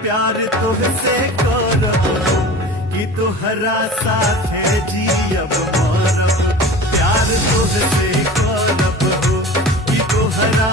प्यार तुझसे करब कि तोहरा साथे जियब मरब प्यार तुझसे करब कि तोहरा